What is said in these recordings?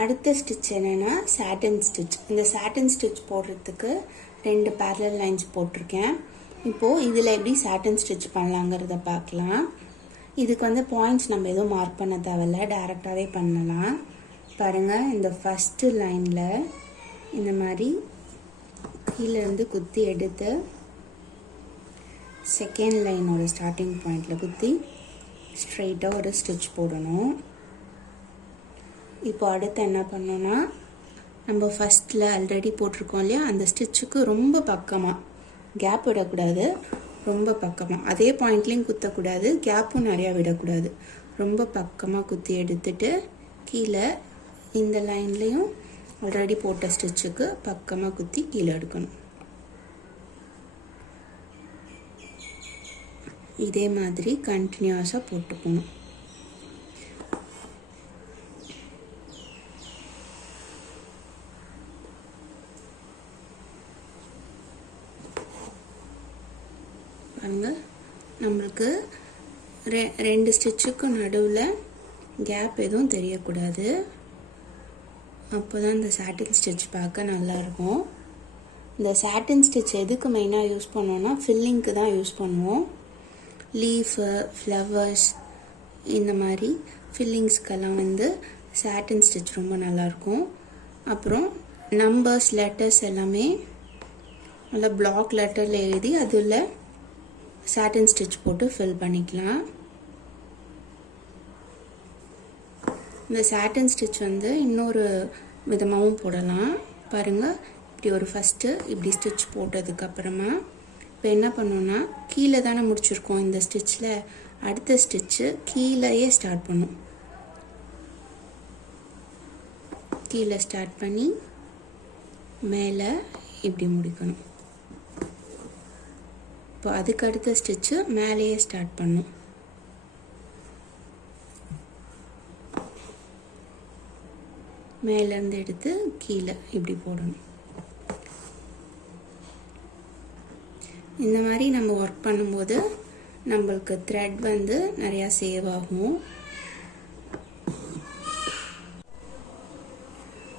அடுத்த ஸ்டிச் என்னென்னா சாட்டின் ஸ்டிச். இந்த சாட்டின் ஸ்டிச் போடுறதுக்கு 2 பேரலல் லைன்ஸ் போட்டிருக்கேன். இப்போது இதில் எப்படி சாட்டின் ஸ்டிச் பண்ணலாங்கிறத பார்க்கலாம். இதுக்கு வந்து பாயிண்ட்ஸ் நம்ம எதுவும் மார்க் பண்ண தேவையில்ல, டைரெக்டாகவே பண்ணலாம். பாருங்கள், இந்த ஃபஸ்ட்டு லைனில் இந்த மாதிரி கீழேருந்து குத்தி எடுத்து செகண்ட் லைனோட ஸ்டார்டிங் பாயிண்டில் குத்தி ஸ்ட்ரெயிட்டாக ஒரு ஸ்டிச் போடணும். இப்போ அடுத்து என்ன பண்ணோன்னா, நம்ம ஃபஸ்ட்டில் ஆல்ரெடி போட்டிருக்கோம் இல்லையா, அந்த ஸ்டிச்சுக்கு ரொம்ப பக்கமாக கேப் விடக்கூடாது. ரொம்ப பக்கமாக அதே பாயிண்ட்லேயும் குத்தக்கூடாது, கேப்பும் நிறையா விடக்கூடாது. ரொம்ப பக்கமாக குத்தி எடுத்துட்டு கீழே இந்த லைன்லேயும் ஆல்ரெடி போட்ட ஸ்டிச்சுக்கு பக்கமாக குத்தி கீழே எடுக்கணும். இதே மாதிரி கண்டினியூஸாக போட்டு போகணும். பாருங்கள், நம்மளுக்கு 2 ஸ்டிச்சுக்கு நடுவில் கேப் எதுவும் தெரியக்கூடாது. அப்போ தான் இந்த சாட்டின் ஸ்டிச் பார்க்க நல்லாயிருக்கும். இந்த சாட்டின் ஸ்டிச் எதுக்கு மெயினாக யூஸ் பண்ணோன்னா, ஃபில்லிங்க்கு தான் யூஸ் பண்ணுவோம். லீஃபு, ஃப்ளவர்ஸ், இந்த மாதிரி ஃபில்லிங்ஸ்க்கெல்லாம் வந்து சாட்டின் ஸ்டிச் ரொம்ப நல்லாயிருக்கும். அப்புறம் நம்பர்ஸ், லெட்டர்ஸ் எல்லாமே நல்லா பிளாக் லெட்டரில் எழுதி அதில் சாட்டின் ஸ்டிச் போட்டு ஃபில் பண்ணிக்கலாம். இந்த சாட்டின் ஸ்டிச் வந்து இன்னொரு விதமாகவும் போடலாம். பாருங்கள், இப்படி ஒரு ஃபஸ்ட்டு இப்படி ஸ்டிச் போட்டதுக்கப்புறமா இப்போ என்ன பண்ணோன்னா, கீழே தானே முடிச்சிருக்கோம் இந்த ஸ்டிச்சில், அடுத்த ஸ்டிச்சு கீழேயே ஸ்டார்ட் பண்ணும். கீழே ஸ்டார்ட் பண்ணி மேலே இப்படி முடிக்கணும். இப்போ அதுக்கு அடுத்த ஸ்டிச்சு மேலேயே ஸ்டார்ட் பண்ணும். மேலேருந்து எடுத்து கீழே இப்படி போடணும். இந்த மாதிரி நம்ம ஒர்க் பண்ணும்போது நம்மளுக்கு த்ரெட் வந்து நிறையா சேவ் ஆகும்.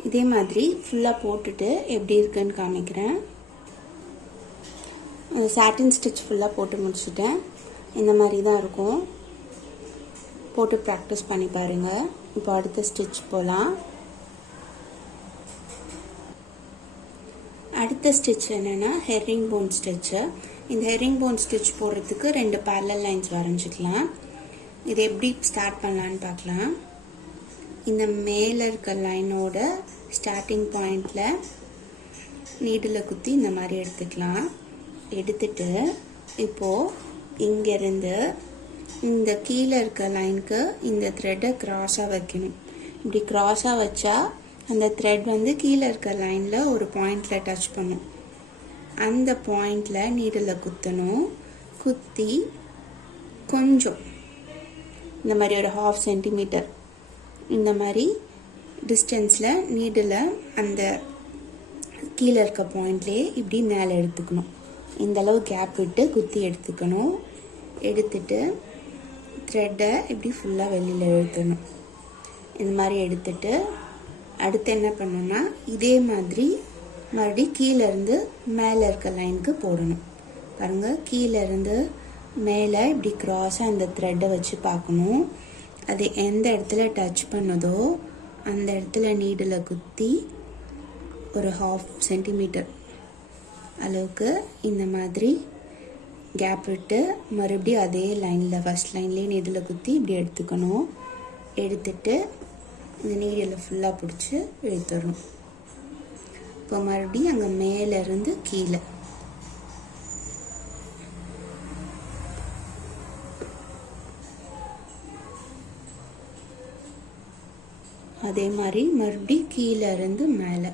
இதே மாதிரி ஃபுல்லாக போட்டுட்டு எப்படி இருக்குன்னு காமிக்கிறேன். அந்த சாட்டின் ஸ்டிச் ஃபுல்லாக போட்டு முடிச்சுட்டேன். இந்த மாதிரி தான் இருக்கும். போட்டு ப்ராக்டிஸ் பண்ணி பாருங்கள். இப்போ அடுத்த ஸ்டிச் போகலாம். அடுத்த ஸ்டிச் என்னென்னா ஹெரிங் போன் ஸ்டிச்சு. இந்த ஹெரிங் போன் ஸ்டிச் போடுறதுக்கு 2 பேரலல் லைன்ஸ் வரைஞ்சிக்கலாம். இது எப்படி ஸ்டார்ட் பண்ணலான்னு பார்க்கலாம். இந்த மேலே இருக்க லைனோட ஸ்டார்டிங் பாயிண்டில் நீடில் குத்தி இந்த மாதிரி எடுத்துக்கலாம். எடுத்துட்டு இப்போது இங்கேருந்து இந்த கீழே இருக்க லைனுக்கு இந்த த்ரெட்டை க்ராஸாக வைக்கணும். இப்படி க்ராஸாக வச்சா அந்த த்ரெட் வந்து கீழே இருக்க லைனில் ஒரு பாயிண்டில் டச் பண்ணும். அந்த பாயிண்டில் நீடில் குத்தணும். குத்தி கொஞ்சம் இந்த மாதிரி ஒரு 1/2 சென்டிமீட்டர் இந்த மாதிரி டிஸ்டன்ஸில் நீடில் அந்த கீழே இருக்க பாயிண்ட்லேயே இப்படி மேலே எடுத்துக்கணும். இந்தளவு கேப் விட்டு குத்தி எடுத்துக்கணும். எடுத்துட்டு த்ரெட்டை இப்படி ஃபுல்லாக வெளியில் இழுத்தணும். இந்த மாதிரி எடுத்துட்டு அடுத்து என்ன பண்ணோம்னா, இதே மாதிரி மறுபடியும் கீழேருந்து மேலே இருக்க லைனுக்கு போடணும். பாருங்கள், கீழேருந்து மேலே இப்படி க்ராஸாக அந்த த்ரெட்டை வச்சு பார்க்கணும். அது எந்த இடத்துல டச் பண்ணுதோ அந்த இடத்துல நீடில் குத்தி ஒரு 1/2 சென்டிமீட்டர் அளவுக்கு இந்த மாதிரி கேப் விட்டு மறுபடியும் அதே லைனில் ஃபஸ்ட் லைன்லேயே நீடில் குத்தி இப்படி எடுத்துக்கணும். எடுத்துட்டு இந்த நீடில் ஃபுல்லாக பிடிச்சி இழுத்துடணும். இப்போ மறுபடியும் அங்கே மேலேருந்து கீழே அதே மாதிரி மறுபடியும் கீழே இருந்து மேலே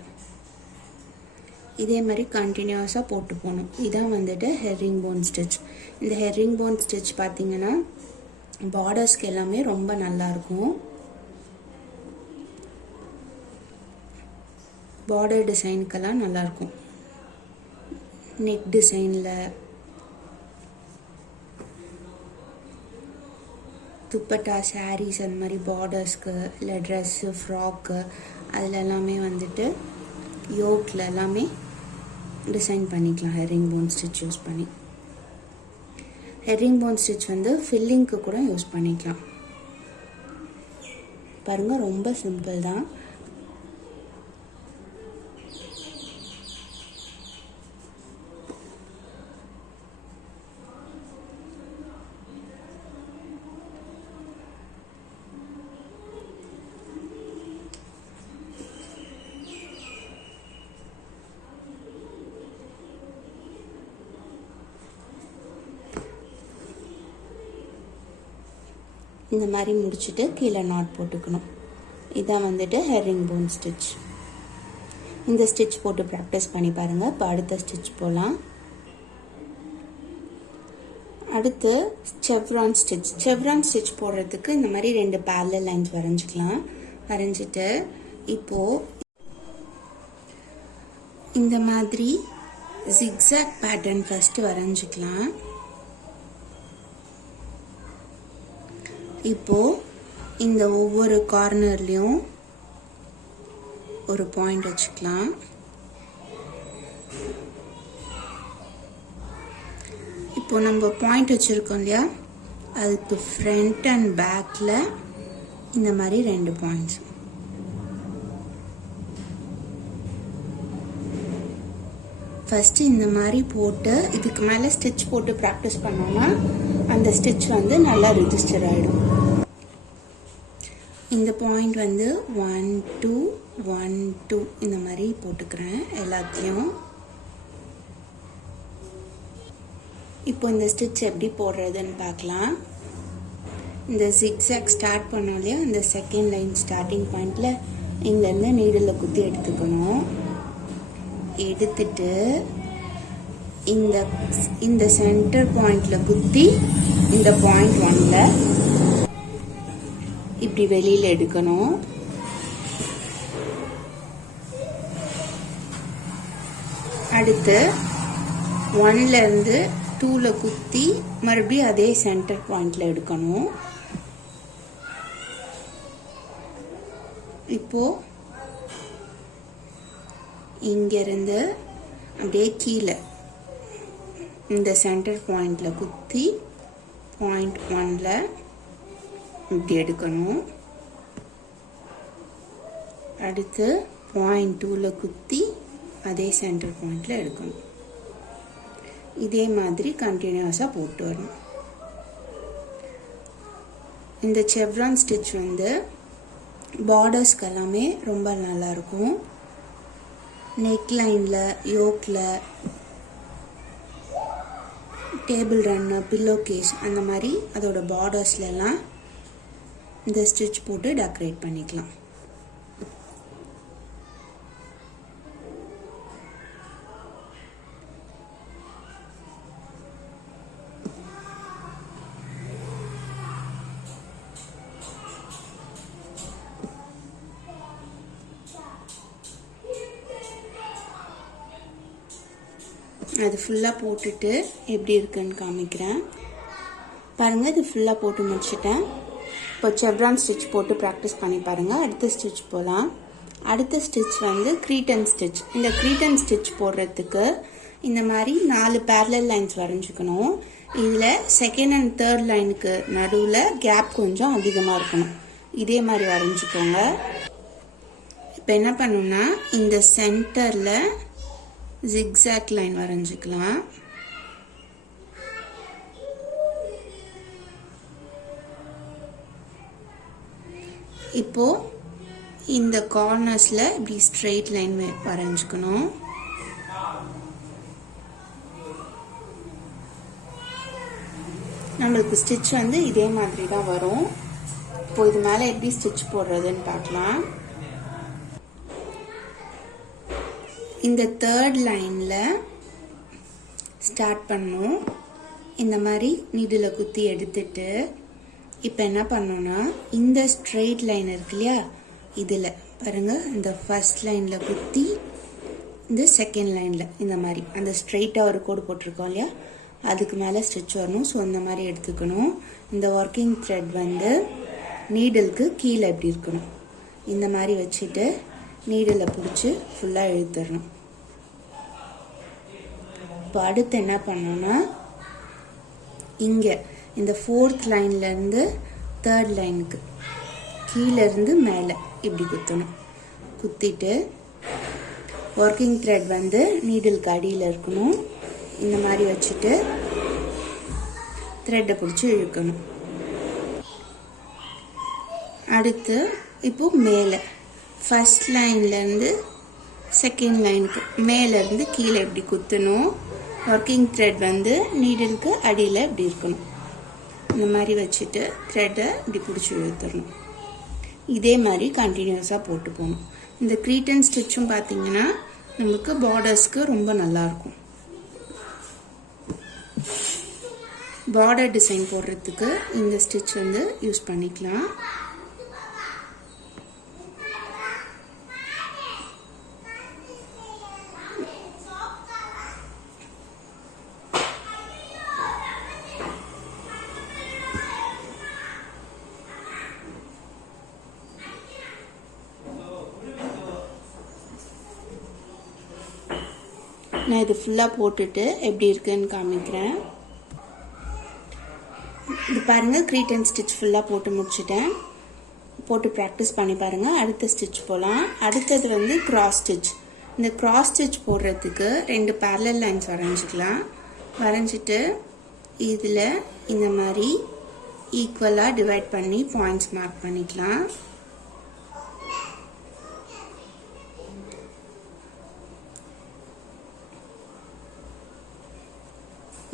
இதே மாதிரி கண்டினியூஸாக போட்டு போகணும். இதான் வந்துட்டு ஹெரிங் போன் ஸ்டிச். இந்த ஹெரிங் போன் ஸ்டிச் பார்த்தீங்கன்னா பார்டர்ஸ்க்கு எல்லாமே ரொம்ப நல்லாயிருக்கும். பார்டர் டிசைனுக்கெல்லாம் நல்லாயிருக்கும். நெக் டிசைனில் துப்பட்டா சாரீஸ் அந்த மாதிரி பார்டர்ஸ்க்கு இல்லை ட்ரெஸ்ஸு ஃப்ராக்கு அதில் எல்லாமே வந்துட்டு யோக்கில் எல்லாமே டிசைன் பண்ணிக்கலாம் ஹெரிங் போன் ஸ்டிச் யூஸ் பண்ணி. ஹெரிங் போன் ஸ்டிச் வந்து ஃபில்லிங்க்கு கூட யூஸ் பண்ணிக்கலாம். பாருங்கள், ரொம்ப சிம்பிள் தான். இந்த மாதிரி முடிச்சுட்டு கீழே நாட் போட்டுக்கணும். இதான் வந்துட்டு ஹெரிங் போன் ஸ்டிச். இந்த ஸ்டிச் போட்டு ப்ராக்டிஸ் பண்ணி பாருங்கள். இப்போ அடுத்த ஸ்டிச் போகலாம். அடுத்து செவ்ரான் ஸ்டிச். செவ்ரான் ஸ்டிச் போடுறதுக்கு இந்த மாதிரி 2 பேரலல் லைன்ஸ் வரைஞ்சிக்கலாம். வரைஞ்சிட்டு இப்போது இந்த மாதிரி ஜிக்ஸாக் பேட்டர்ன் ஃபஸ்ட்டு வரைஞ்சிக்கலாம். இப்போ இந்த ஒவ்வொரு கார்னர்லையும் ஒரு பாயிண்ட் வச்சுக்கலாம். இப்போ நம்ம பாயிண்ட் வச்சுருக்கோம் இல்லையா, அதுக்கு ஃப்ரண்ட் அண்ட் பேக்கில் இந்த மாதிரி 2 பாயிண்ட்ஸ். ஃபஸ்ட்டு இந்த மாதிரி போட்டு இதுக்கு மேலே ஸ்டிச் போட்டு ப்ராக்டிஸ் பண்ணோன்னா அந்த ஸ்டிச் வந்து நல்லா ரிஜிஸ்டர் ஆகிடும். இந்த பாயிண்ட் வந்து 1 2 1 2 இந்த மாதிரி போட்டுக்கிறேன் எல்லாத்தையும். இப்போ இந்த ஸ்டிச் எப்படி போடுறதுன்னு பார்க்கலாம். இந்த ஜிக்ஸாக் ஸ்டார்ட் பண்ணோம் இல்லையா, இந்த செகண்ட் லைன் ஸ்டார்டிங் பாயிண்டில் இங்கேருந்து நீடில் குத்தி எடுத்துக்கணும். எடுத்துட்டு இந்த சென்டர் பாயிண்டில் குத்தி இந்த பாயிண்ட் 1ல இப்படி வெளியில் எடுக்கணும். அடுத்து 1லேருந்து 2ல குத்தி மறுபடியும் அதே சென்டர் பாயிண்டில் எடுக்கணும். இப்போ இங்கிருந்து அப்படியே கீழே இந்த சென்டர் பாயிண்டில் குத்தி பாயிண்ட் 1ல இப்படி எடுக்கணும். அடுத்து பாயிண்ட் 2ல குத்தி அதே சென்டர் பாயிண்டில் எடுக்கணும். இதே மாதிரி கண்டினியூஸாக போட்டு வரணும். இந்த செவ்ரான் ஸ்டிச் வந்து பார்டர்ஸ்க்கு எல்லாமே ரொம்ப நல்லாயிருக்கும். நெக் லைனில், யோக்கில், டேபிள் ரன்னு, பில்லோ கேஸ் அந்த மாதிரி அதோட பார்டர்ஸ்லாம் இந்த ஸ்டிச் போட்டு டெக்கரேட் பண்ணிக்கலாம். அது ஃபுல்லாக போட்டுட்டு எப்படி இருக்குன்னு காமிக்கிறேன் பாருங்கள். இது ஃபுல்லாக போட்டு முடிச்சிட்டேன். இப்போ செவ்ரான் ஸ்டிச் போட்டு ப்ராக்டிஸ் பண்ணி பாருங்கள். அடுத்த ஸ்டிச் போகலாம். அடுத்த ஸ்டிச் வந்து க்ரீட்டன் ஸ்டிச். இந்த க்ரீட்டன் ஸ்டிச் போடுறதுக்கு இந்த மாதிரி 4 பேரலல் லைன்ஸ் வரைஞ்சிக்கணும். இதில் செகண்ட் அண்ட் தேர்ட் லைனுக்கு நடுவில் கேப் கொஞ்சம் அதிகமாக இருக்கணும். இதே மாதிரி வரைஞ்சிக்கோங்க. இப்போ என்ன பண்ணணும்னா இந்த சென்டரில் ஜிக்ஸாக் லைன் வரைஞ்சிக்கலாம். இப்போ இந்த கார்னர்ஸ்ல இப்படி ஸ்ட்ரெயிட் லைன் வரைஞ்சிக்கணும். நம்மளுக்கு ஸ்டிச் வந்து இதே மாதிரி தான் வரும். இப்போ இது மேலே எப்படி ஸ்டிச் போடுறதுன்னு பார்க்கலாம். இந்த தேர்ட் லைனில் ஸ்டார்ட் பண்ணணும். இந்த மாதிரி நீடில் குத்தி எடுத்துட்டு இப்போ என்ன பண்ணோன்னா இந்த ஸ்ட்ரெயிட் லைன் இருக்கு இல்லையா, இதில் பாருங்கள், இந்த ஃபர்ஸ்ட் லைனில் குத்தி இந்த செகண்ட் லைனில் இந்த மாதிரி அந்த ஸ்ட்ரெயிட்டாக ஒரு கோடு போட்டிருக்கோம் இல்லையா, அதுக்கு மேலே ஸ்டிச் வரணும். ஸோ இந்த மாதிரி எடுத்துக்கணும். இந்த ஒர்க்கிங் த்ரெட் வந்து நீடிலுக்கு கீழே எப்படி இருக்கணும், இந்த மாதிரி வச்சுட்டு நீடில் பிடிச்சி ஃபுல்லாக இழுத்துடணும். இப்போ அடுத்து என்ன பண்ணோன்னா, இங்கே இந்த 4th லைன்லேருந்து 3rd லைனுக்கு கீழேருந்து மேலே இப்படி குத்தணும். குத்திட்டு ஒர்க்கிங் த்ரெட் வந்து நீடிலுக்கு அடியில் இருக்கணும். இந்த மாதிரி வச்சுட்டு த்ரெட்டை பிடிச்சி இழுக்கணும். அடுத்து இப்போ மேலே ஃபர்ஸ்ட் லைன்லேருந்து 2nd லைனுக்கு மேலேருந்து கீழே இப்படி குத்தணும். ஒர்க்கிங் த்ரெட் வந்து நீடிலுக்கு அடியில் இப்படி இருக்கணும். இந்த மாதிரி வச்சுட்டு த்ரெட்டை இப்படி பிடிச்சி இழுத்துடணும். இதே மாதிரி கண்டினியூஸாக போட்டு போகணும். இந்த க்ரீட்டன் ஸ்டிச்சும் பார்த்தீங்கன்னா நமக்கு பார்டர்ஸ்க்கு ரொம்ப நல்லாயிருக்கும். பார்டர் டிசைன் போடுறதுக்கு இந்த ஸ்டிச் வந்து யூஸ் பண்ணிக்கலாம். நான் இது ஃபுல்லாக போட்டுட்டு எப்படி இருக்குன்னு காமிக்கிறேன். இது பாருங்கள், க்ரீட்டன் ஸ்டிச் ஃபுல்லாக போட்டு முடிச்சிட்டேன். போட்டு ப்ராக்டிஸ் பண்ணி பாருங்கள். அடுத்த ஸ்டிச் போகலாம். அடுத்தது வந்து கிராஸ் ஸ்டிச். இந்த கிராஸ் ஸ்டிச் போடுறதுக்கு 2 பேரலல் லைன்ஸ் வரைஞ்சிக்கலாம். வரைஞ்சிட்டு இதில் இந்த மாதிரி ஈக்குவலாக டிவைட் பண்ணி பாயிண்ட்ஸ் மார்க் பண்ணிக்கலாம்.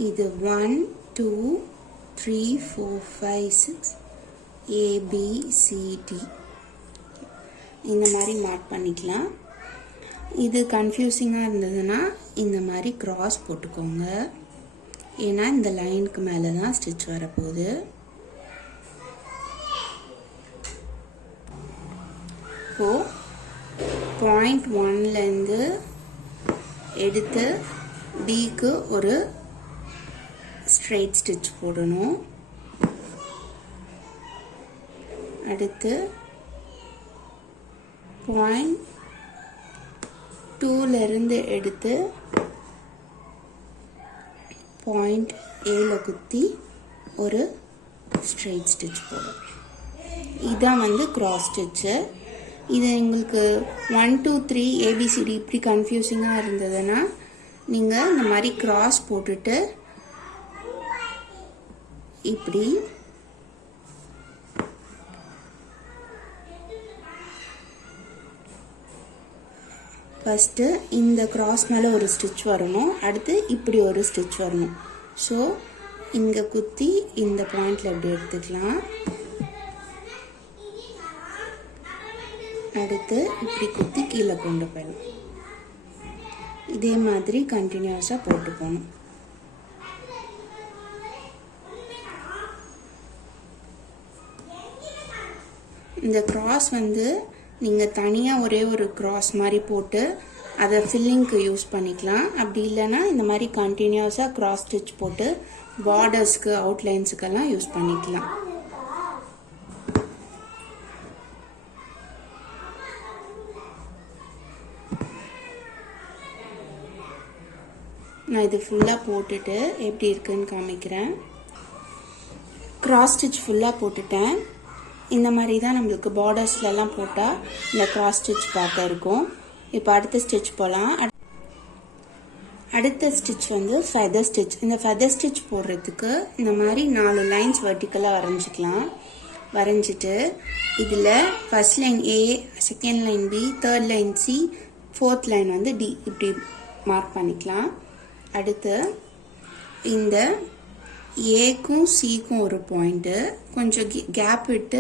இது 1 2 3 4 5 6 ABCD இந்த மாதிரி மார்க் பண்ணிக்கலாம். இது கன்ஃபியூசிங்காக இருந்ததுன்னா இந்த மாதிரி கிராஸ் போட்டுக்கோங்க. ஏன்னா இந்த லைனுக்கு மேலே தான் ஸ்டிச் வரப்போகுது. இப்போது பாயிண்ட் 1லேருந்து எடுத்து Bக்கு ஒரு ஸ்ட்ரெயிட் ஸ்டிச் போடணும். அடுத்து பாயிண்ட் 2லேருந்து எடுத்து பாயிண்ட் Aல குத்தி ஒரு ஸ்ட்ரெயிட் ஸ்டிச் போடணும். இதுதான் வந்து கிராஸ் ஸ்டிச்சு. இது எங்களுக்கு 1 2 3 ABCD இப்படி கன்ஃபியூசிங்காக இருந்ததுன்னா நீங்கள் இந்த மாதிரி கிராஸ் போட்டுட்டு இப்படி ஃபஸ்ட்டு இந்த கிராஸ் மேலே ஒரு ஸ்டிச் வரணும். அடுத்து இப்படி ஒரு ஸ்டிச் வரணும். ஸோ இங்கே குத்தி இந்த பாயிண்டில் இப்படி எடுத்துக்கலாம். அடுத்து இப்படி குத்தி கீழே கொண்டு போயிடணும். இதே மாதிரி கண்டினியூஸாக போட்டு போகணும். இந்த கிராஸ் வந்து நீங்கள் தனியாக ஒரே ஒரு கிராஸ் மாதிரி போட்டு அதை ஃபில்லிங்க்கு யூஸ் பண்ணிக்கலாம். அப்படி இல்லைன்னா இந்த மாதிரி கண்டினியூஸாக கிராஸ் ஸ்டிச் போட்டு பார்டர்ஸ்க்கு அவுட்லைன்ஸுக்கெல்லாம் யூஸ் பண்ணிக்கலாம். நான் இது ஃபுல்லாக போட்டுட்டு எப்படி இருக்குன்னு காமிக்கிறேன். கிராஸ் ஸ்டிச் ஃபுல்லாக போட்டுட்டேன். இந்த மாதிரி தான் நம்மளுக்கு பார்டர்ஸ்லாம் போட்டால் இந்த கிராஸ் ஸ்டிச் பார்க்க இருக்கும். இப்போ அடுத்த ஸ்டிச் போகலாம். அடுத்த ஸ்டிச் வந்து ஃபெதர் ஸ்டிச். இந்த ஃபெதர் ஸ்டிச் போடுறதுக்கு இந்த மாதிரி 4 லைன்ஸ் வெர்டிக்கலாக வரைஞ்சிக்கலாம். வரைஞ்சிட்டு இதில் first line A, second line B, 3rd line C, 4th line வந்து D இப்படி மார்க் பண்ணிக்கலாம். அடுத்து இந்த ஏக்கும் சிக்கும் ஒரு பாயிண்ட்டு, கொஞ்சம் கேப் விட்டு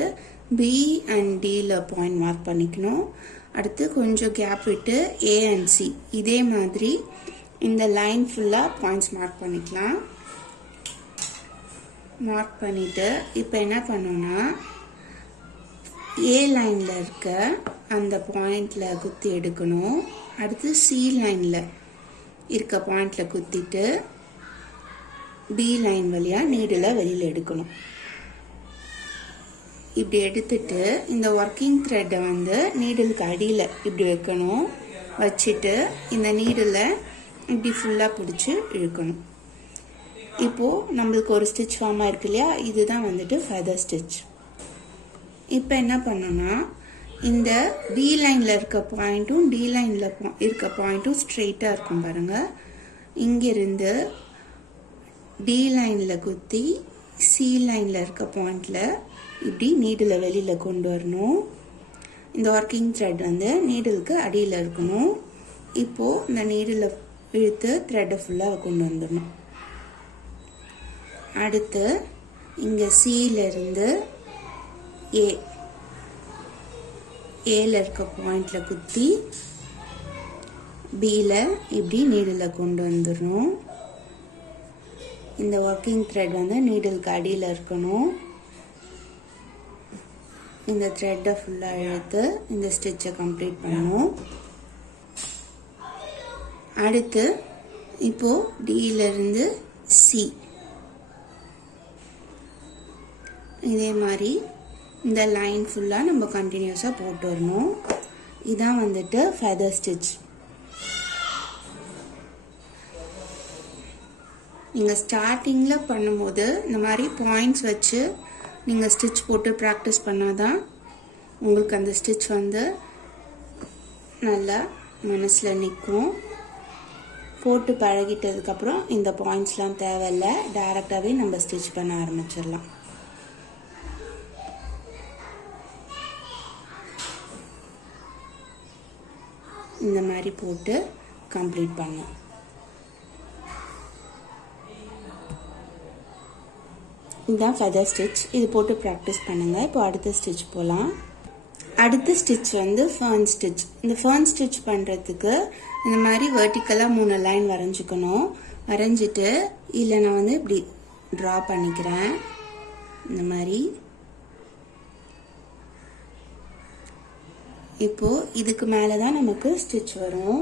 B அண்ட் Dயில் பாயிண்ட் மார்க் பண்ணிக்கணும். அடுத்து கொஞ்சம் கேப் விட்டு A அண்ட் C இதே மாதிரி இந்த லைன் ஃபுல்லாக பாயிண்ட்ஸ் மார்க் பண்ணிக்கலாம். மார்க் பண்ணிவிட்டு இப்போ என்ன பண்ணோன்னா A லைனில் இருக்க அந்த பாயிண்டில் குத்தி எடுக்கணும். அடுத்து C லைனில் இருக்க பாயிண்டில் குத்திட்டு பி லைன் வழியாக நீடில் வெளியில் எடுக்கணும். இப்படி எடுத்துட்டு இந்த ஒர்க்கிங் த்ரெட்டை வந்து நீடிலுக்கு அடியில் இப்படி வைக்கணும். வச்சுட்டு இந்த நீடில் இப்படி ஃபுல்லாக பிடிச்சி இழுக்கணும். இப்போது நம்மளுக்கு ஒரு ஸ்டிச் ஃபார்ம் ஆயிருக்கு இல்லையா, இதுதான் வந்துட்டு ஃபெதர் ஸ்டிச். இப்போ என்ன பண்ணோன்னா இந்த பி லைனில் இருக்க பாயிண்ட்டும் டி லைனில் இருக்க பாயிண்ட்டும் ஸ்ட்ரெயிட்டாக இருக்கும் பாருங்கள். இங்கிருந்து டி லைனில் குத்தி சி லைனில் இருக்க பாயிண்டில் இப்படி நீடில் வெளியில் கொண்டு வரணும். இந்த ஒர்க்கிங் த்ரெட் வந்து நீடிலுக்கு அடியில் இருக்கணும். இப்போது இந்த நீடில் இழுத்து த்ரெட்டை ஃபுல்லாக கொண்டு வந்துடணும். அடுத்து இங்கே சியிலிருந்து ஏல இருக்க பாயிண்டில் குத்தி பியில் இப்படி நீடில் கொண்டு வந்துடணும். இந்த ஒர்க்கிங் த்ரெட் வந்து நீடிலுக்கு அடியில் இருக்கணும். இந்த த்ரெட்டை ஃபுல்லாக இழுத்து இந்த ஸ்டிச்சை கம்ப்ளீட் பண்ணணும். அடுத்து இப்போது டியிலிருந்து சி இதே மாதிரி இந்த லைன் ஃபுல்லாக நம்ம கண்டினியூஸாக போட்டு வரணும். இதான் வந்துட்டு ஃபெதர் ஸ்டிச். நீங்கள் ஸ்டார்டிங்கில் பண்ணும்போது இந்த மாதிரி பாயிண்ட்ஸ் வச்சு நீங்கள் ஸ்டிச் போட்டு ப்ராக்டிஸ் பண்ணாதான் உங்களுக்கு அந்த ஸ்டிச் வந்து நல்லா மனசில் நிற்கும். போட்டு பழகிட்டதுக்கப்புறம் இந்த பாயிண்ட்ஸ்லாம் தேவையில்லை, டைரெக்டாகவே நம்ம ஸ்டிச் பண்ண ஆரம்பிச்சிடலாம். இந்த மாதிரி போட்டு கம்ப்ளீட் பண்ணோம். இதுதான் ஃபெதர் ஸ்டிச். இது போட்டு ப்ராக்டிஸ் பண்ணுங்கள். இப்போ அடுத்த ஸ்டிச் போகலாம். அடுத்த ஸ்டிச் வந்து ஃபர்ன் ஸ்டிச். இந்த ஃபர்ன் ஸ்டிச் பண்ணுறதுக்கு இந்த மாதிரி வெர்டிக்கலாக 3 லைன் வரைஞ்சிக்கணும். வரைஞ்சிட்டு இல்லை நான் வந்து இப்படி ட்ரா பண்ணிக்கிறேன். இந்த மாதிரி இப்போது இதுக்கு மேலே தான் நமக்கு ஸ்டிச் வரும்.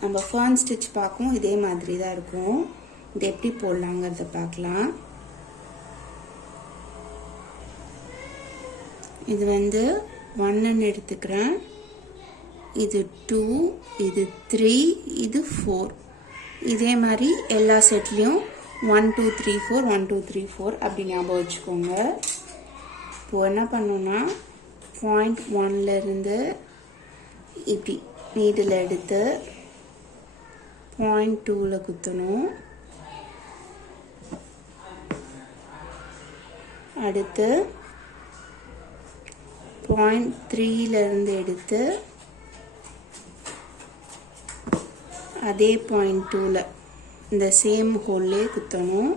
நம்ம ஃபர்ன் ஸ்டிச் பார்க்கும் இதே மாதிரி தான் இருக்கும். இது எப்படி போடலாங்கிறத பார்க்கலாம். இது வந்து 1 எடுத்துக்கிறேன். இது 2, இது 3, இது 4. இதே மாதிரி எல்லா செட்லேயும் 1 2 3 4 1 2 3 4 அப்படி ஞாபகம் வச்சுக்கோங்க. இப்போ என்ன பண்ணோன்னா பாயிண்ட் 1லேருந்து இப்படி நீடில் எடுத்து பாயிண்ட் 2ல் குத்தணும். அடுத்து பாயிண்ட் 3லேருந்து எடுத்து அதே பாயிண்ட் 2ல் இந்த சேம் ஹோல்லே குத்தணும்.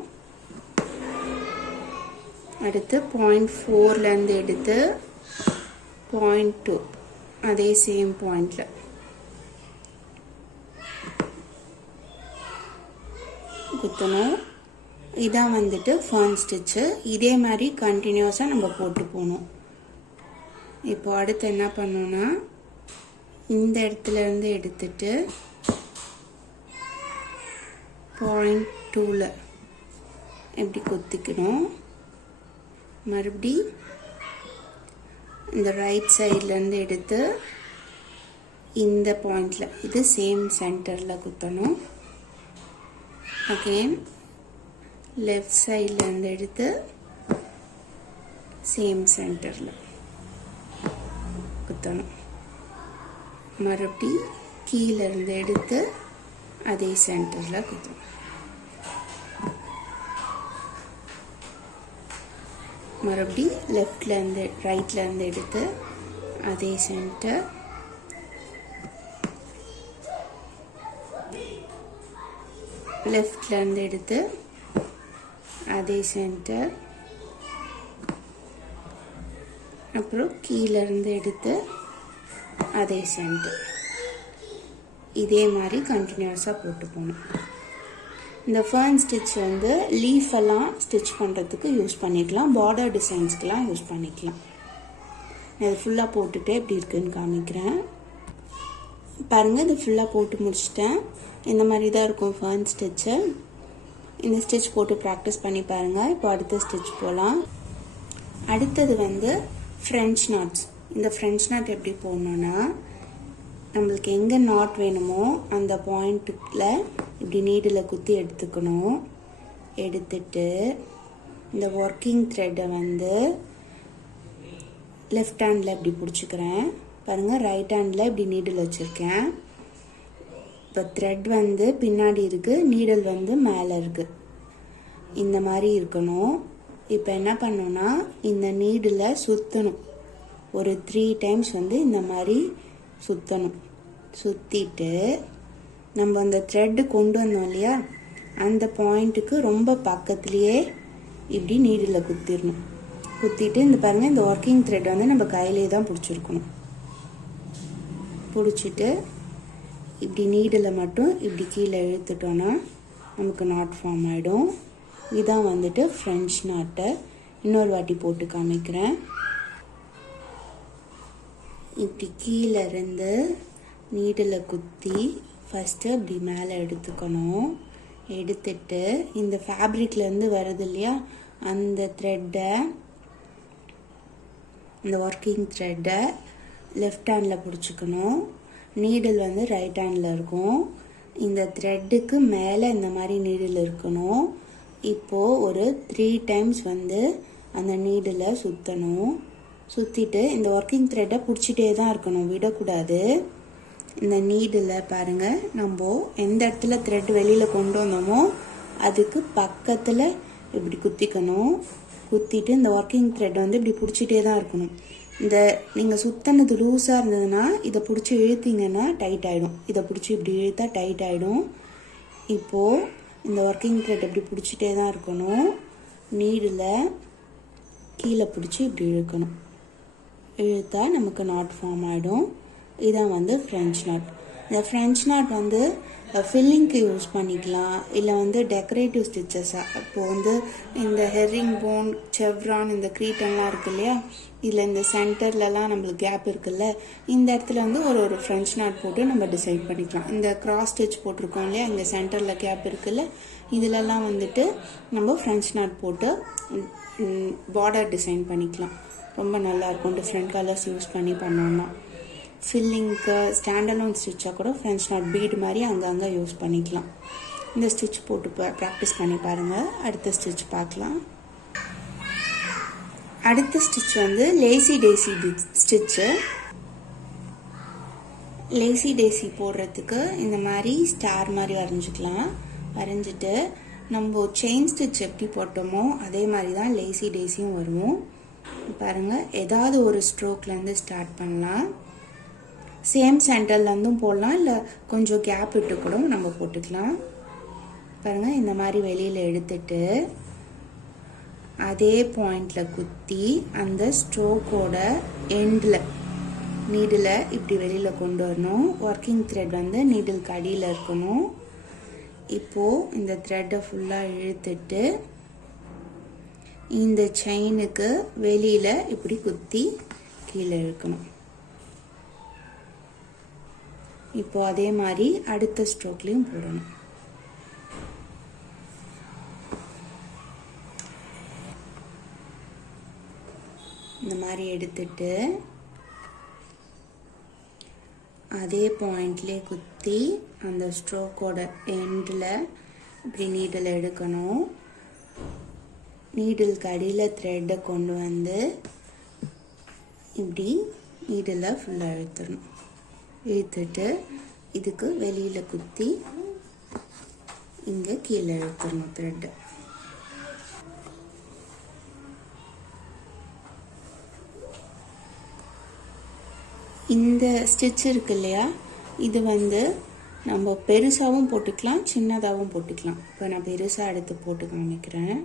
அடுத்து பாயிண்ட் 4லேருந்து எடுத்து பாயிண்ட் 2 அதே சேம் பாயிண்டில் குத்தணும். இதான் வந்துட்டு ஃபர்ன் ஸ்டிச்சு. இதே மாதிரி கண்டினியூஸாக நம்ம போட்டு போகணும். இப்போ அடுத்து என்ன பண்ணோன்னா இந்த இடத்துலேருந்து எடுத்துட்டு பாயிண்ட் 2ல் எப்படி குத்திக்கணும். மறுபடி இந்த ரைட் சைட்லேருந்து எடுத்து இந்த பாயிண்டில் இது சேம் சென்டரில் குத்தணும். அகெயின் லெஃப்ட் சைட்லேருந்து எடுத்து சேம் சென்டரில் குத்தணும். மறுபடி கீழேருந்து எடுத்து அதே சென்டரில் குத்தணும். மறுபடி லெஃப்ட்லேருந்து ரைட்லேருந்து எடுத்து அதே சென்டர், லெஃப்ட்லேருந்து எடுத்து அதே சென்டர், அப்புறம் கீழேருந்து எடுத்து அதே சென்டர். இதே மாதிரி கண்டினியூஸாக போட்டு போகணும். இந்த ஃபர்ன் ஸ்டிச் வந்து லீஃப் எல்லாம் ஸ்டிச் பண்ணுறதுக்கு யூஸ் பண்ணிக்கலாம், பார்டர் டிசைன்ஸ்க்கெலாம் யூஸ் பண்ணிக்கலாம். இது ஃபுல்லாக போட்டுட்டு எப்படி இருக்குன்னு காமிக்கிறேன் பாருங்கள். இது ஃபுல்லாக போட்டு முடிச்சிட்டேன். இந்த மாதிரி தான் இருக்கும் ஃபர்ன் ஸ்டிச்சு. இந்த ஸ்டிச் போட்டு ப்ராக்டிஸ் பண்ணி பாருங்கள். இப்போ அடுத்த ஸ்டிச் போகலாம். அடுத்தது வந்து ஃப்ரெஞ்ச் நாட்ஸ். இந்த ஃப்ரெஞ்ச் நாட் எப்படி போடணுன்னா, நம்மளுக்கு எங்கே நாட் வேணுமோ அந்த பாயிண்ட்டுல இப்படி நீடில் குத்தி எடுத்துக்கணும். எடுத்துட்டு இந்த ஒர்க்கிங் த்ரெட்டை வந்து லெஃப்ட் ஹேண்டில் இப்படி பிடிச்சிக்கிறேன். பாருங்கள், ரைட் ஹேண்டில் இப்படி நீடில் வச்சுருக்கேன். இப்போ த்ரெட் வந்து பின்னாடி இருக்குது, நீடல் வந்து மேலே இருக்குது. இந்த மாதிரி இருக்கணும். இப்போ என்ன பண்ணோன்னா, இந்த நீடில் சுற்றணும். ஒரு 3 டைம்ஸ் வந்து இந்த மாதிரி சுற்றணும். சுற்றிட்டு நம்ம அந்த த்ரெட்டு கொண்டு வந்தோம் இல்லையா, அந்த பாயிண்ட்டுக்கு ரொம்ப பக்கத்துலேயே இப்படி நீடில் குத்திடணும். குத்திட்டு இந்த பாருங்கள், இந்த ஒர்க்கிங் த்ரெட் வந்து நம்ம கையிலே தான் பிடிச்சிருக்கணும். பிடிச்சிட்டு இப்படி நீடில் மட்டும் இப்படி கீழே இழுத்துட்டோன்னா நமக்கு நாட் ஃபார்ம் ஆகிடும். இதான் வந்துட்டு ஃப்ரெஞ்ச் நாட்டை. இன்னொரு வாட்டி போட்டு காமிக்கிறேன். இப்படி கீழே இருந்து நீடில் குத்தி ஃபஸ்ட்டு அப்படி மேலே எடுத்துக்கணும். எடுத்துட்டு இந்த ஃபேப்ரிக்லேருந்து வருது இல்லையா, அந்த த்ரெட்டை, இந்த ஒர்க்கிங் த்ரெட்டை லெஃப்ட் ஹேண்டில் பிடிச்சிக்கணும். நீடில் வந்து ரைட் ஹேண்டில் இருக்கும். இந்த த்ரெட்டுக்கு மேலே இந்த மாதிரி நீடில் இருக்கணும். இப்போது ஒரு 3 டைம்ஸ் வந்து அந்த நீடில் சுற்றணும். சுற்றிட்டு இந்த ஒர்க்கிங் த்ரெட்டை பிடிச்சிட்டே தான் இருக்கணும், விடக்கூடாது. இந்த நீடில் பாருங்கள், நம்ம எந்த இடத்துல த்ரெட் வெளியில் கொண்டு வந்தோமோ அதுக்கு பக்கத்தில் இப்படி குத்திக்கணும். குத்திட்டு இந்த ஒர்க்கிங் த்ரெட் வந்து இப்படி பிடிச்சிட்டே தான் இருக்கணும். இந்த நீங்கள் சுற்றினது லூஸாக இருந்ததுன்னா இதை பிடிச்சி இழுத்தீங்கன்னா டைட் ஆகிடும். இதை பிடிச்சி இப்படி இழுத்தா டைட் ஆகிடும். இப்போது இந்த ஒர்க்கிங் த்ரெட் இப்படி பிடிச்சிட்டே தான் இருக்கணும். நீடில் கீழே பிடிச்சி இப்படி இழுக்கணும். இழுத்தா நமக்கு நாட் ஃபார்ம் ஆகிடும். இதான் வந்து ஃப்ரெஞ்ச் நாட். இந்த ஃப்ரெஞ்ச் நாட் வந்து ஃபில்லிங்க்கு யூஸ் பண்ணிக்கலாம், இல்லை வந்து டெக்கரேட்டிவ் ஸ்டிச்சஸாக. இப்போது வந்து இந்த ஹெரிங் போன், செவ்ரான், இந்த க்ரீட்டெல்லாம் இருக்குது இல்லையா, இதில் இந்த சென்டர்லலாம் நம்மளுக்கு கேப் இருக்குல்ல, இந்த இடத்துல வந்து ஒரு ஃப்ரெஞ்ச் நாட் போட்டு நம்ம டிசைன் பண்ணிக்கலாம். இந்த கிராஸ் ஸ்டிச் போட்டிருக்கோம் இல்லையா, இங்கே சென்டரில் கேப் இருக்குல்ல, இதிலெல்லாம் வந்துட்டு நம்ம ஃப்ரெஞ்ச் நாட் போட்டு பார்டர் டிசைன் பண்ணிக்கலாம். ரொம்ப நல்லாயிருக்கும். டிஃப்ரெண்ட் கலர்ஸ் யூஸ் பண்ணி பண்ணோம்னா. ஃபில்லிங்க்கு ஸ்டாண்டலோன் ஸ்டிச்சாக கூட ஃப்ரெஞ்ச் நாட் பீட் மாதிரி அங்கங்கே யூஸ் பண்ணிக்கலாம். இந்த ஸ்டிச் போட்டு ப்ராக்டிஸ் பண்ணி பாருங்கள். அடுத்த ஸ்டிச் பார்க்கலாம். அடுத்த ஸ்டிச் வந்து lazy daisy stitch. Lazy daisy போடுறதுக்கு இந்த மாதிரி ஸ்டார் மாதிரி வரைஞ்சிக்கலாம். வரைஞ்சிட்டு நம்ம செயின் ஸ்டிச் எப்படி போட்டோமோ அதே மாதிரி தான் லேசி டேசியும் வரும். பாருங்கள், ஏதாவது ஒரு ஸ்ட்ரோக்லேருந்து ஸ்டார்ட் பண்ணலாம். சேம் சென்டர்லேருந்தும் போடலாம், இல்லை கொஞ்சம் கேப் விட்டு கூட நம்ம போட்டுக்கலாம். பாருங்கள், இந்த மாதிரி வெளியில் எடுத்துட்டு அதே பாயிண்டில் குத்தி அந்த ஸ்ட்ரோக்கோட எண்டில் நீடில் இப்படி வெளியில் கொண்டு வரணும். ஒர்க்கிங் த்ரெட் வந்து நீடிலுக்கு அடியில் இருக்கணும். இப்போது இந்த த்ரெட்டை ஃபுல்லாக இழுத்துட்டு இந்த செயினுக்கு வெளியில் இப்படி குத்தி கீழே இழுக்கணும். இப்போ அதே மாதிரி அடுத்த ஸ்ட்ரோக்லேயும் போடணும். இந்த மாதிரி எடுத்துட்டு அதே பாயிண்ட்லேயே குத்தி அந்த ஸ்ட்ரோக்கோட எண்டில் இப்படி நீடில் எடுக்கணும். நீடிலுக்கு அடியில் த்ரெட்டை கொண்டு வந்து இப்படி நீடில் ஃபுல்லாக இழுத்துடணும். இழுத்துட்டு இதுக்கு வெளியில் குத்தி இங்கே கீழே இழுத்துடணும் த்ரெட்டை. இந்த ஸ்டிச் இருக்கு இல்லையா, இது வந்து நம்ம பெருசாகவும் போட்டுக்கலாம், சின்னதாகவும் போட்டுக்கலாம். இப்போ நான் பெருசாக எடுத்து போட்டு காமிக்கிறேன்.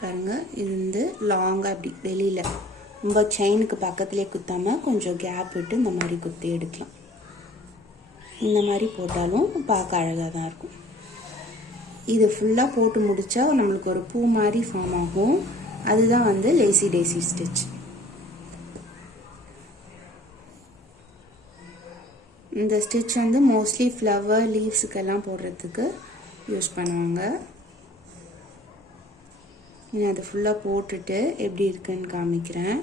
பாருங்க, இது வந்து லாங்காக அப்படி வெளியில் ரொம்ப செயினுக்கு பக்கத்துலேயே குத்தாமல் கொஞ்சம் கேப் விட்டு இந்த மாதிரி குத்தி எடுக்கலாம். இந்த மாதிரி போட்டாலும் பார்க்க அழகாக தான் இருக்கும். இது ஃபுல்லாக போட்டு முடித்தா நம்மளுக்கு ஒரு பூ மாதிரி ஃபார்ம் ஆகும். அதுதான் வந்து லேசி டேசி ஸ்டிச். இந்த ஸ்டிச் வந்து மோஸ்ட்லி ஃப்ளவர் லீவ்ஸுக்கெல்லாம் போடுறதுக்கு யூஸ் பண்ணுவாங்க. நான் அதை ஃபுல்லாக போட்டுட்டு எப்படி இருக்குன்னு காமிக்கிறேன்.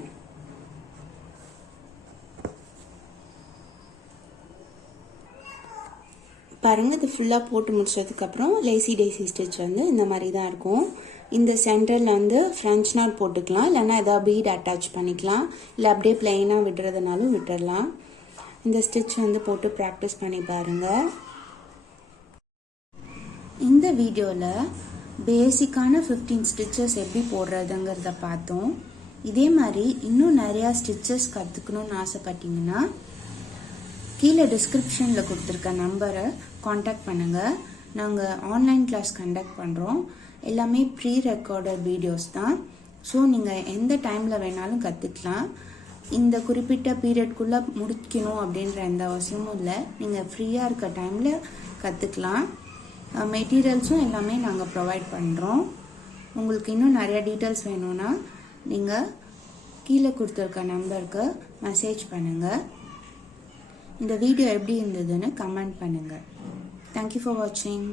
பாருங்கள், இது ஃபுல்லாக போட்டு முடிச்சதுக்கப்புறம் லேசி டேசி ஸ்டிச் வந்து இந்த மாதிரி தான் இருக்கும். இந்த சென்டரில் வந்து ஃப்ரெஞ்ச் நாட் போட்டுக்கலாம், இல்லைன்னா எதாவது பீட் அட்டாச் பண்ணிக்கலாம், இல்லை அப்படியே பிளெயினாக விடுறதுனாலும் விட்டுடலாம். இந்த ஸ்டிச் வந்து போட்டு ப்ராக்டிஸ் பண்ணி பாருங்கள். இந்த வீடியோவில் பேசிக்கான 15 ஸ்டிச்சஸ் எப்படி போடுறதுங்கிறத பார்த்தோம். இதே மாதிரி இன்னும் நிறையா ஸ்டிச்சஸ் கற்றுக்கணும்னு ஆசைப்பட்டீங்கன்னா கீழே டிஸ்கிரிப்ஷனில் கொடுத்துருக்க நம்பரை காண்டாக்ட் பண்ணுங்கள். நாங்கள் ஆன்லைன் கிளாஸ் கண்டக்ட் பண்ணுறோம். எல்லாமே ப்ரீ ரெக்கார்டட் வீடியோஸ் தான். ஸோ நீங்கள் எந்த டைமில் வேணாலும் கற்றுக்கலாம். இந்த குறிப்பிட்ட பீரியட்குள்ளே முடிக்கணும் அப்படின்ற எந்த அவசியமும் இல்லை. நீங்கள் ஃப்ரீயாக இருக்க டைமில் கற்றுக்கலாம். மெட்டீரியல்ஸும் எல்லாமே நாங்கள் ப்ரொவைட் பண்ணுறோம். உங்களுக்கு இன்னும் நிறையா டீட்டெயில்ஸ் வேணும்னா நீங்கள் கீழே கொடுத்துருக்க நம்பருக்கு மெசேஜ் பண்ணுங்கள். இந்த வீடியோ எப்படி இருந்ததுன்னு கமெண்ட் பண்ணுங்கள். தேங்க்யூ ஃபார் வாட்சிங்.